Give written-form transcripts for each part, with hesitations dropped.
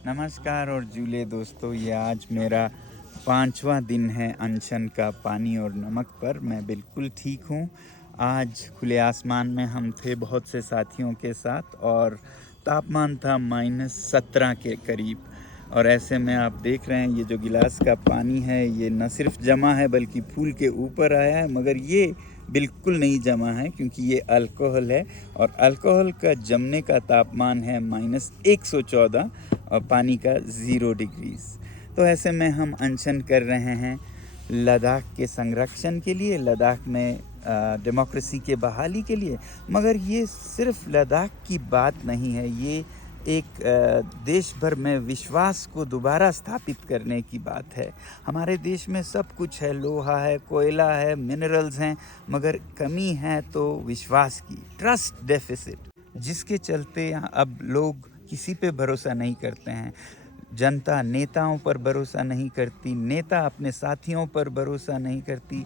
नमस्कार और जूले दोस्तों, ये आज मेरा 5वां दिन है अनशन का पानी और नमक पर। मैं बिल्कुल ठीक हूँ। आज खुले आसमान में हम थे बहुत से साथियों के साथ और तापमान था -17 के करीब। और ऐसे में आप देख रहे हैं ये जो गिलास का पानी है ये न सिर्फ जमा है बल्कि फूल के ऊपर आया है, मगर ये बिल्कुल नहीं जमा है क्योंकि ये अल्कोहल है और अल्कोहल का जमने का तापमान है -114 और पानी का 0 डिग्रीज। तो ऐसे में हम अनशन कर रहे हैं लद्दाख के संरक्षण के लिए, लद्दाख में डेमोक्रेसी के बहाली के लिए। मगर ये सिर्फ लद्दाख की बात नहीं है, ये एक देश भर में विश्वास को दोबारा स्थापित करने की बात है। हमारे देश में सब कुछ है, लोहा है, कोयला है, मिनरल्स हैं, मगर कमी है तो विश्वास की, ट्रस्ट डेफिसिट, जिसके चलते अब लोग किसी पे भरोसा नहीं करते हैं। जनता नेताओं पर भरोसा नहीं करती, नेता अपने साथियों पर भरोसा नहीं करती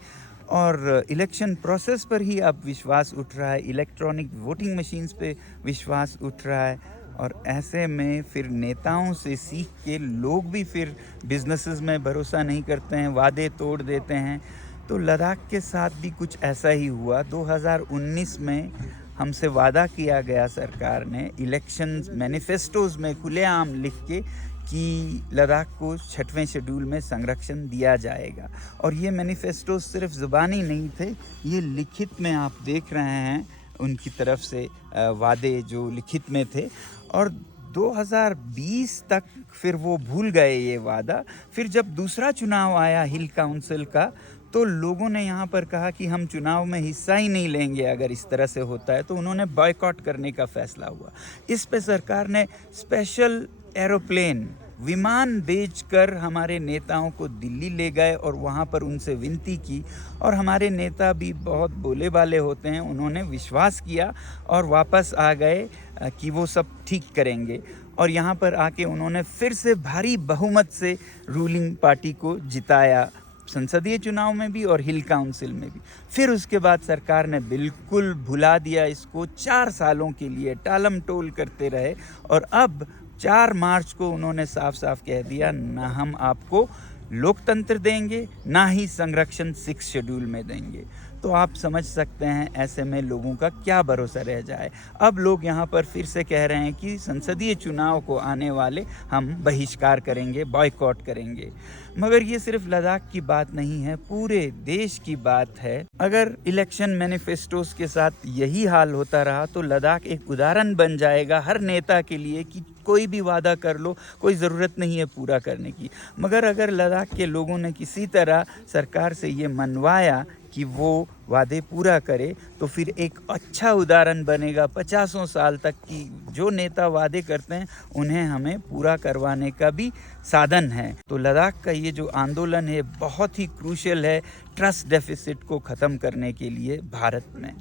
और इलेक्शन प्रोसेस पर ही अब विश्वास उठ रहा है, इलेक्ट्रॉनिक वोटिंग मशीन्स पे विश्वास उठ रहा है। और ऐसे में फिर नेताओं से सीख के लोग भी फिर बिजनेसेस में भरोसा नहीं करते हैं, वादे तोड़ देते हैं। तो लद्दाख के साथ भी कुछ ऐसा ही हुआ। 2019 में हमसे वादा किया गया सरकार ने इलेक्शन मैनिफेस्टोज में खुलेआम लिख के कि लद्दाख को 6वें शेड्यूल में संरक्षण दिया जाएगा। और ये मैनिफेस्टो सिर्फ ज़ुबानी नहीं थे, ये लिखित में आप देख रहे हैं उनकी तरफ से वादे जो लिखित में थे। और 2020 तक फिर वो भूल गए ये वादा। फिर जब दूसरा चुनाव आया हिल काउंसिल का, तो लोगों ने यहाँ पर कहा कि हम चुनाव में हिस्सा ही नहीं लेंगे अगर इस तरह से होता है, तो उन्होंने बॉयकॉट करने का फैसला हुआ। इस पे सरकार ने स्पेशल एरोप्लेन, विमान भेजकर हमारे नेताओं को दिल्ली ले गए और वहाँ पर उनसे विनती की। और हमारे नेता भी बहुत भोले भाले होते हैं, उन्होंने विश्वास किया और वापस आ गए कि वो सब ठीक करेंगे। और यहाँ पर आके उन्होंने फिर से भारी बहुमत से रूलिंग पार्टी को जिताया, संसदीय चुनाव में भी और हिल काउंसिल में भी। फिर उसके बाद सरकार ने बिल्कुल भुला दिया इसको, 4 सालों के लिए टालम टोल करते रहे। और अब 4 मार्च को उन्होंने साफ साफ कह दिया, ना हम आपको लोकतंत्र देंगे, ना ही संरक्षण 6 शेड्यूल में देंगे। तो आप समझ सकते हैं ऐसे में लोगों का क्या भरोसा रह जाए। अब लोग यहाँ पर फिर से कह रहे हैं कि संसदीय चुनाव को आने वाले हम बहिष्कार करेंगे, बॉयकॉट करेंगे। मगर ये सिर्फ लद्दाख की बात नहीं है, पूरे देश की बात है। अगर इलेक्शन मैनिफेस्टोस के साथ यही हाल होता रहा तो लद्दाख एक उदाहरण बन जाएगा हर नेता के लिए कि कोई भी वादा कर लो, कोई ज़रूरत नहीं है पूरा करने की। मगर अगर लद्दाख के लोगों ने किसी तरह सरकार से ये मनवाया कि वो वादे पूरा करे, तो फिर एक अच्छा उदाहरण बनेगा 50 साल तक कि जो नेता वादे करते हैं उन्हें हमें पूरा करवाने का भी साधन है। तो लद्दाख का ये जो आंदोलन है बहुत ही क्रूशियल है ट्रस्ट डेफिसिट को ख़त्म करने के लिए भारत में।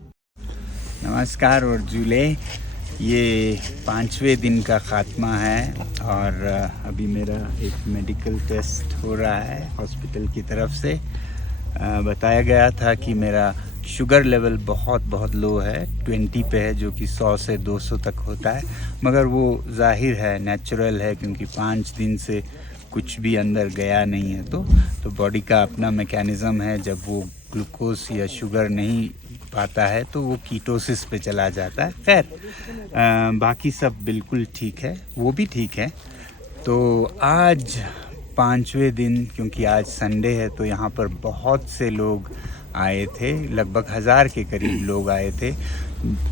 नमस्कार और जूले, ये 5वें दिन का ख़ात्मा है और अभी मेरा एक मेडिकल टेस्ट हो रहा है हॉस्पिटल की तरफ से। बताया गया था कि मेरा शुगर लेवल बहुत लो है, 20 पे है, जो कि 100 से 200 तक होता है। मगर वो जाहिर है, नेचुरल है, क्योंकि 5 दिन से कुछ भी अंदर गया नहीं है। तो बॉडी का अपना मैकेनिज़्म है, जब वो ग्लूकोज या शुगर नहीं पाता है तो वो कीटोसिस पे चला जाता है। खैर बाकी सब बिल्कुल ठीक है, वो भी ठीक है। तो आज 5वें दिन, क्योंकि आज संडे है, तो यहाँ पर बहुत से लोग आए थे, लगभग 1000 के करीब लोग आए थे,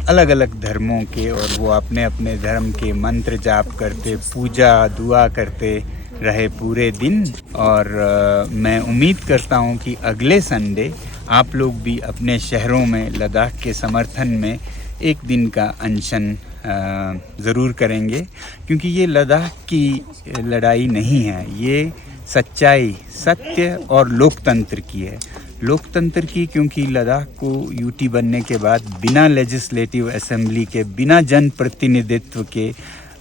अलग अलग धर्मों के। और वो अपने अपने धर्म के मंत्र जाप करते, पूजा दुआ करते रहे पूरे दिन। और मैं उम्मीद करता हूँ कि अगले संडे आप लोग भी अपने शहरों में लद्दाख के समर्थन में एक दिन का अनशन ज़रूर करेंगे, क्योंकि ये लद्दाख की लड़ाई नहीं है, ये सच्चाई, सत्य और लोकतंत्र की है। लोकतंत्र की, क्योंकि लद्दाख को यूटी बनने के बाद बिना लेजिस्लेटिव असेंबली के, बिना जन प्रतिनिधित्व के,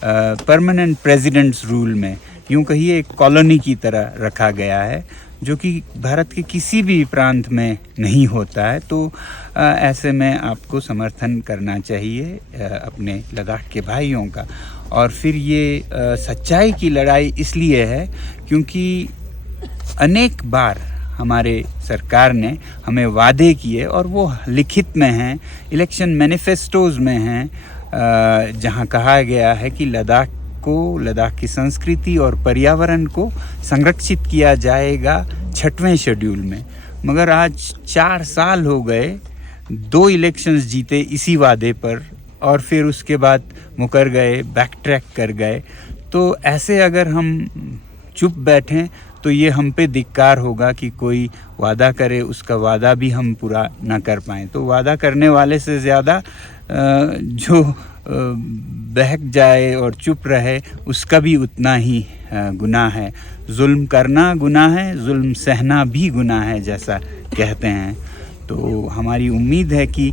परमानेंट प्रेसिडेंट्स रूल में, यूँ कहिए एक कॉलोनी की तरह रखा गया है, जो कि भारत के किसी भी प्रांत में नहीं होता है। तो ऐसे में आपको समर्थन करना चाहिए अपने लद्दाख के भाइयों का। और फिर ये सच्चाई की लड़ाई इसलिए है क्योंकि अनेक बार हमारे सरकार ने हमें वादे किए और वो लिखित में हैं, इलेक्शन मैनिफेस्टोज में हैं, जहाँ कहा गया है कि लद्दाख की संस्कृति और पर्यावरण को संरक्षित किया जाएगा 6वें शेड्यूल में। मगर आज 4 साल हो गए, 2 इलेक्शंस जीते इसी वादे पर और फिर उसके बाद मुकर गए, बैक ट्रैक कर गए। तो ऐसे अगर हम चुप बैठें तो ये हम पे धिक्कार होगा कि कोई वादा करे, उसका वादा भी हम पूरा ना कर पाएँ। तो वादा करने वाले से ज़्यादा जो बहक जाए और चुप रहे उसका भी उतना ही गुनाह है। जुल्म करना गुनाह है, जुल्म सहना भी गुनाह है, जैसा कहते हैं। तो हमारी उम्मीद है कि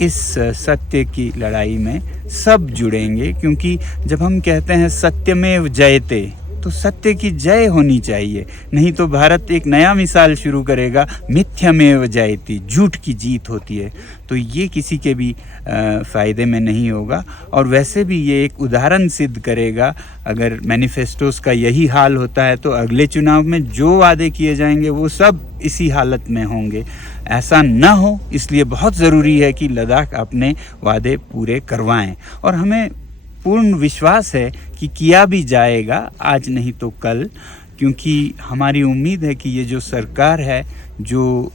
इस सत्य की लड़ाई में सब जुड़ेंगे, क्योंकि जब हम कहते हैं सत्यमेव जयते तो सत्य की जय होनी चाहिए, नहीं तो भारत एक नया मिसाल शुरू करेगा, मिथ्यामेव जयति, झूठ की जीत होती है। तो ये किसी के भी फ़ायदे में नहीं होगा। और वैसे भी ये एक उदाहरण सिद्ध करेगा, अगर मैनिफेस्टोस का यही हाल होता है तो अगले चुनाव में जो वादे किए जाएंगे वो सब इसी हालत में होंगे। ऐसा ना हो, इसलिए बहुत ज़रूरी है कि लद्दाख अपने वादे पूरे करवाएं। और हमें पूर्ण विश्वास है कि किया भी जाएगा, आज नहीं तो कल, क्योंकि हमारी उम्मीद है कि ये जो सरकार है जो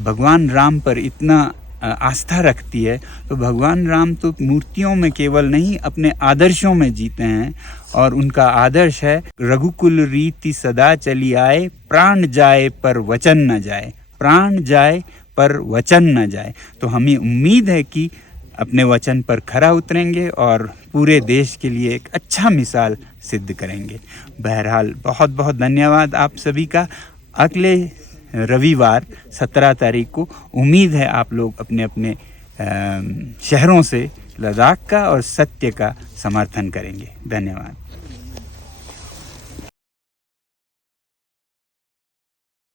भगवान राम पर इतना आस्था रखती है, तो भगवान राम तो मूर्तियों में केवल नहीं, अपने आदर्शों में जीते हैं। और उनका आदर्श है, रघुकुल रीति सदा चली आए, प्राण जाए पर वचन न जाए, प्राण जाए पर वचन न जाए। तो हमें उम्मीद है कि अपने वचन पर खरा उतरेंगे और पूरे देश के लिए एक अच्छा मिसाल सिद्ध करेंगे। बहरहाल बहुत बहुत धन्यवाद आप सभी का। अगले रविवार 17 तारीख को उम्मीद है आप लोग अपने अपने शहरों से लद्दाख का और सत्य का समर्थन करेंगे। धन्यवाद।